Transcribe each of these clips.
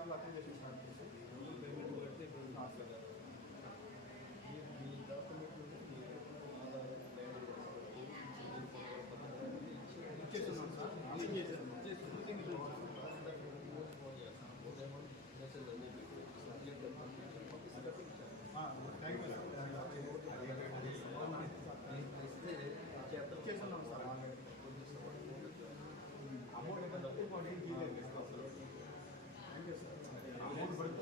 యాప్లో application start చేసి payment పెడితే ఇప్పుడు మీ డాక్యుమెంట్లు ఇచ్చేస్తున్నాం సార్ ఇచ్చేస్తున్నాం సార్ అమౌంట్ ఎంత అమౌంట్ పడితే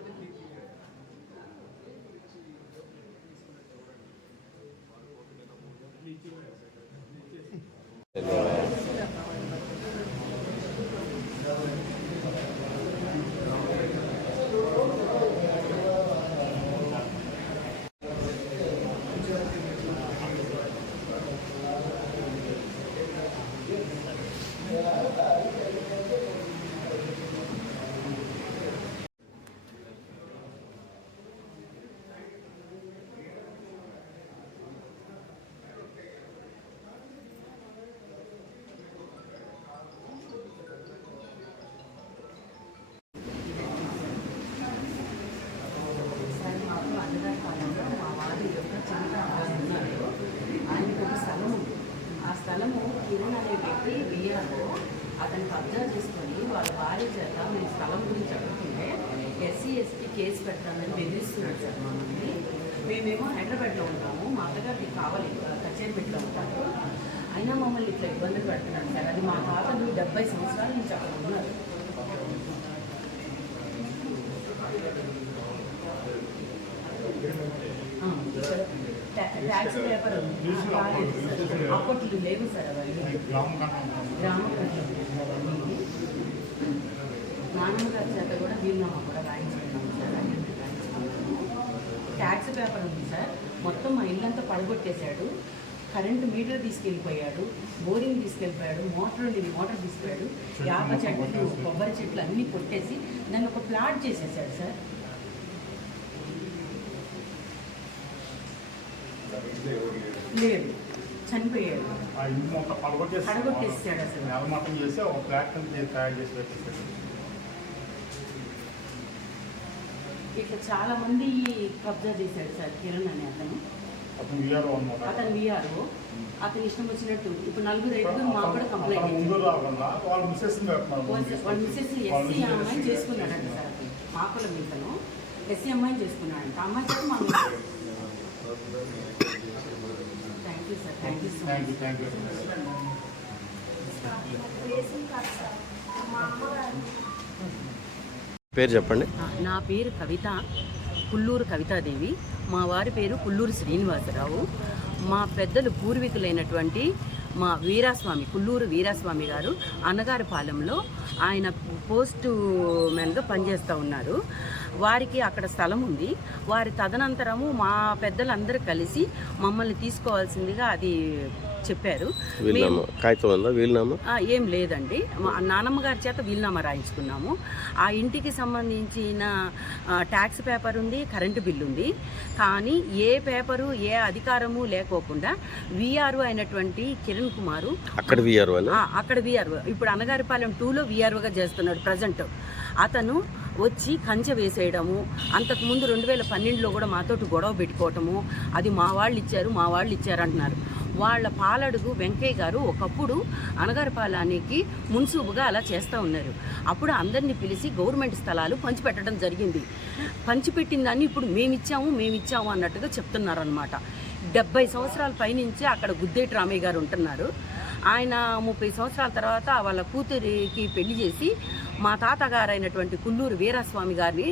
కిరణ్ అనే వ్యక్తి విఆర్ఓ అతను కబ్జా చేసుకొని వాళ్ళ భార్య చేత మేము స్థలం గురించి అడుగుతుంటే ఎస్సీ ఎస్టీ కేసు పెడతామని బెదిరిస్తున్నాడు సార్ మమ్మల్ని. మేమేమో హైదరాబాద్లో ఉంటాము, మా అత్తగారికి కావాలి కచేరిపేటలో ఉంటారు, అయినా మమ్మల్ని ఇట్లా ఇబ్బందులు పెడుతున్నాడు సార్. అది మా తాతలు 70 సంవత్సరాల నుంచి అక్కడ ఉన్నారు. ట్యాక్స్ పేపర్ అప్పట్లో లేవు సార్ అవన్నీ. నాన్నమ్మ గారి చేత కూడా వీళ్ళమ్మ కూడా రాయించుకున్నాము సార్. ట్యాక్స్ పేపర్ ఉంది సార్. మొత్తం మా ఇల్లంతా పడగొట్టేశాడు. కరెంటు మీటర్ తీసుకెళ్ళిపోయాడు, బోరింగ్ తీసుకెళ్ళిపోయాడు, మోటార్ తీసుకెళ్ళాడు, యాప చెట్లు కొబ్బరి చెట్లు అన్నీ కొట్టేసి దాన్ని ఒక ప్లాట్ చేసేసాడు సార్. లేదు, చనిపోయాడు. పడగొట్టేసాడు అసలు. ఇట్లా చాలా మంది కబ్జా చేశాడు సార్. కిరణ్ అనే అతను విఆర్ఓ. అతను ఇష్టం వచ్చినట్టు ఇప్పుడు 4-5 మాకు కూడా కంప్లైంట్ వాళ్ళ మిసెస్ ఎస్సీ అమ్మాయిని చేసుకున్నాడంట సార్. మాకుల మీదను ఎస్సీ అమ్మాయిని చేసుకున్నాడంట. అమ్మాయి సార్ మా thank you sir. Thank you so పేరు చెప్పండి. నా పేరు కవిత, పుల్లూరు కవితాదేవి. మా వారి పేరు పుల్లూరు శ్రీనివాసరావు. మా పెద్దలు పూర్వీకులైనటువంటి మా వీరాస్వామి, పుల్లూరు వీరాస్వామి గారు అన్నగారిపాలెంలో ఆయన పోస్టు మ్యాన్గా పనిచేస్తూ ఉన్నారు. వారికి అక్కడ స్థలం ఉంది. వారి తదనంతరము మా పెద్దలందరూ కలిసి మమ్మల్ని తీసుకోవాల్సిందిగా అది చెప్పారు. ఏం లేదండి, మా నానమ్మ గారి చేత వీలునామా రాయించుకున్నాము. ఆ ఇంటికి సంబంధించిన ట్యాక్స్ పేపర్ ఉంది, కరెంటు బిల్లు ఉంది. కానీ ఏ పేపరు ఏ అధికారము లేకోకుండా విఆర్ఓ అయినటువంటి కిరణ్ కుమారు అక్కడ విఆర్ఓ ఇప్పుడు అన్నగారిపాలెం 2లో విఆర్ఓగా చేస్తున్నాడు ప్రజెంట్. అతను వచ్చి కంచె వేసేయడము, అంతకుముందు 2012లో కూడా మాతోటి గొడవ పెట్టుకోవటము, అది మా వాళ్ళు ఇచ్చారు అంటున్నారు. వాళ్ళ పాలడుగు వెంకయ్య గారు ఒకప్పుడు అనగారిపాలెనికి మున్సూబుగా అలా చేస్తూ ఉన్నారు. అప్పుడు అందరినీ పిలిచి గవర్నమెంట్ స్థలాలు పంచిపెట్టడం జరిగింది. పంచిపెట్టిన దాన్ని ఇప్పుడు మేమిచ్చాము అన్నట్టుగా చెప్తున్నారు అనమాట. 70 సంవత్సరాల పైనుంచి అక్కడ గుద్దేటి రామయ్య గారు ఉంటున్నారు. ఆయన 30 సంవత్సరాల తర్వాత వాళ్ళ కూతురికి పెళ్లి చేసి మా తాతగారు అయినటువంటి పుల్లూరు వీరాస్వామి గారిని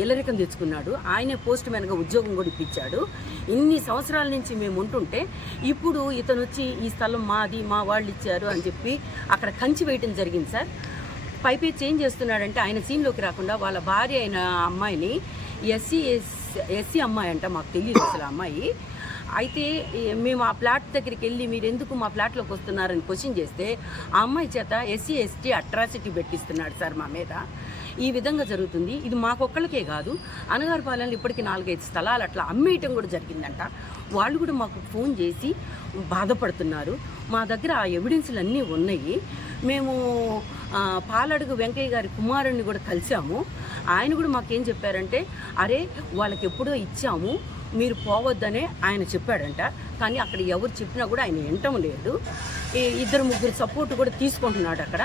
ఇల్లరికం తెచ్చుకున్నాడు. ఆయనే పోస్ట్ మ్యాన్గా ఉద్యోగం కూడా ఇప్పించాడు. ఇన్ని సంవత్సరాల నుంచి మేము ఉంటుంటే ఇప్పుడు ఇతను వచ్చి ఈ స్థలం మాది, మా వాళ్ళు ఇచ్చారు అని చెప్పి అక్కడ కంచి వేయటం జరిగింది సార్. పైపై చేంజ్ చేస్తున్నాడంటే ఆయన సీన్లోకి రాకుండా వాళ్ళ భార్య అయిన అమ్మాయిని ఎస్సీ అమ్మాయి అంట, మాకు తెలియదు అసలు అమ్మాయి. అయితే మేము ఆ ప్లాట్ దగ్గరికి వెళ్ళి మీరు ఎందుకు మా ప్లాట్లోకి వస్తున్నారని క్వశ్చన్ చేస్తే ఆ అమ్మాయి చేత ఎస్సీ ఎస్టీ అట్రాసిటీ పెట్టిస్తున్నాడు సార్ మా మీద. ఈ విధంగా జరుగుతుంది. ఇది మాకొక్కళ్ళకే కాదు, అనగారిపాలెంలో ఇప్పటికీ 4-5 స్థలాలు అట్లా అమ్మేయటం కూడా జరిగిందంట. వాళ్ళు కూడా మాకు ఫోన్ చేసి బాధపడుతున్నారు. మా దగ్గర ఆ ఎవిడెన్స్లు అన్నీ ఉన్నాయి. మేము పాలడుగు వెంకయ్య గారి కుమారుడిని కూడా కలిసాము. ఆయన కూడా మాకేం చెప్పారంటే, అరే వాళ్ళకి ఎప్పుడో ఇచ్చాము, మీరు పోవద్దనే ఆయన చెప్పాడంట. కానీ అక్కడ ఎవరు చెప్పినా కూడా ఆయన వినటం లేదు. 2-3 సపోర్ట్ కూడా తీసుకుంటున్నాడు. అక్కడ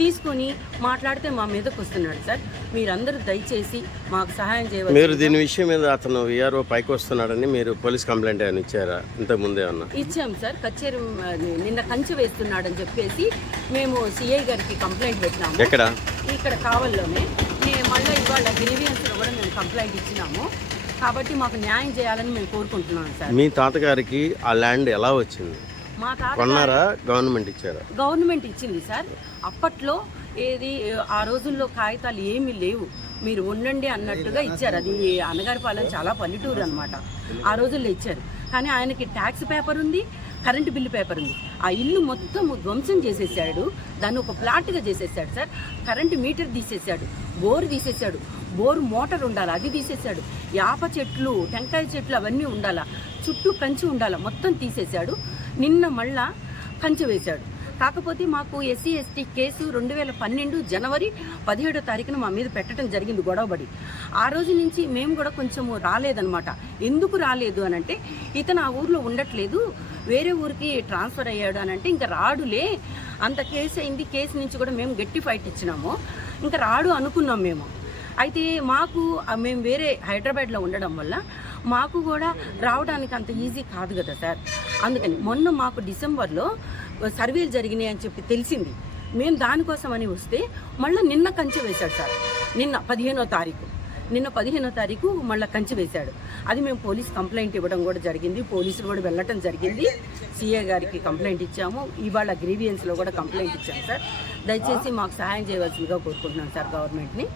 తీసుకొని మాట్లాడితే మా మీదకి వస్తున్నాడు. సార్ మీరందరూ దయచేసి మాకు సహాయం చేయవచ్చు. మీరు దీని విషయం మీద అతను విఆర్ఓ పైకి వస్తున్నాడని మీరు పోలీస్ కంప్లైంట్ ఏమైనా ఇచ్చారా? ఇంతకుముందే ఏమన్నా ఇచ్చాం సార్. కచేరి నిన్న కంచె వేస్తున్నాడని చెప్పేసి మేము సిఐ గారికి కంప్లైంట్ పెట్టినాము. ఎక్కడ? ఇక్కడ కావల్లోనే. మళ్ళీ ఇవాళ గ్రీవియన్స్లో కూడా మేము కంప్లైంట్ ఇచ్చినాము. కాబట్టి మాకు న్యాయం చేయాలని మేము కోరుకుంటున్నాం సార్. మీ తాతగారికి ఆ ల్యాండ్ ఎలా వచ్చింది? మా తాత కొన్నారా? గవర్నమెంట్ ఇచ్చారా? గవర్నమెంట్ ఇచ్చింది సార్. అప్పట్లో ఆ రోజుల్లో కాగితాలు ఏమీ లేవు, మీరు ఉండండి అన్నట్టుగా ఇచ్చారు. అది అనగారిపాలెం చాలా పల్లెటూరు అనమాట. ఆ రోజుల్లో ఇచ్చారు. కానీ ఆయనకి ట్యాక్స్ పేపర్ ఉంది, కరెంటు బిల్లు పేపర్ ఉంది. ఆ ఇల్లు మొత్తం ధ్వంసం చేసేసాడు. దాన్ని ఒక ప్లాట్గా చేసేసాడు సార్. కరెంటు మీటర్ తీసేసాడు, బోరు తీసేసాడు, బోరు మోటార్ ఉండాలి అది తీసేసాడు, యాప చెట్లు, టెంకాయ చెట్లు అవన్నీ ఉండాలా, చుట్టూ కంచి ఉండాలా, మొత్తం తీసేసాడు. నిన్న మళ్ళా కంచె వేశాడు. కాకపోతే మాకు ఎస్సీ ఎస్టీ కేసు 2012 జనవరి 17వ తారీఖున మా మీద పెట్టడం జరిగింది గొడవబడి. ఆ రోజు నుంచి మేము కూడా కొంచెము రాలేదనమాట. ఎందుకు రాలేదు అని అంటే, ఇతను ఆ ఊర్లో ఉండట్లేదు, వేరే ఊరికి ట్రాన్స్ఫర్ అయ్యాడు అని అంటే, ఇంకా రాడులే, అంత కేసు అయింది, కేసు నుంచి కూడా మేము గట్టి ఫైట్ ఇచ్చినాము, ఇంకా రాడు అనుకున్నాం మేము. అయితే మేము వేరే హైదరాబాద్లో ఉండడం వల్ల మాకు కూడా రావడానికి అంత ఈజీ కాదు కదా సార్. అందుకని మొన్న మాకు డిసెంబర్లో సర్వేలు జరిగినాయి అని చెప్పి తెలిసింది. మేము దానికోసమని వస్తే మళ్ళీ నిన్న కంచె వేశాడు సార్. నిన్న 15వ తారీఖు మళ్ళీ కంచె వేశాడు. అది మేము పోలీస్ కంప్లైంట్ ఇవ్వడం కూడా జరిగింది. పోలీసులు కూడా వెళ్ళటం జరిగింది. సిఐ గారికి కంప్లైంట్ ఇచ్చాము. ఇవాళ గ్రీవియన్స్లో కూడా కంప్లైంట్ ఇచ్చాము సార్. దయచేసి మాకు సహాయం చేయవలసిందిగా కోరుకుంటున్నాం సార్ గవర్నమెంట్ని.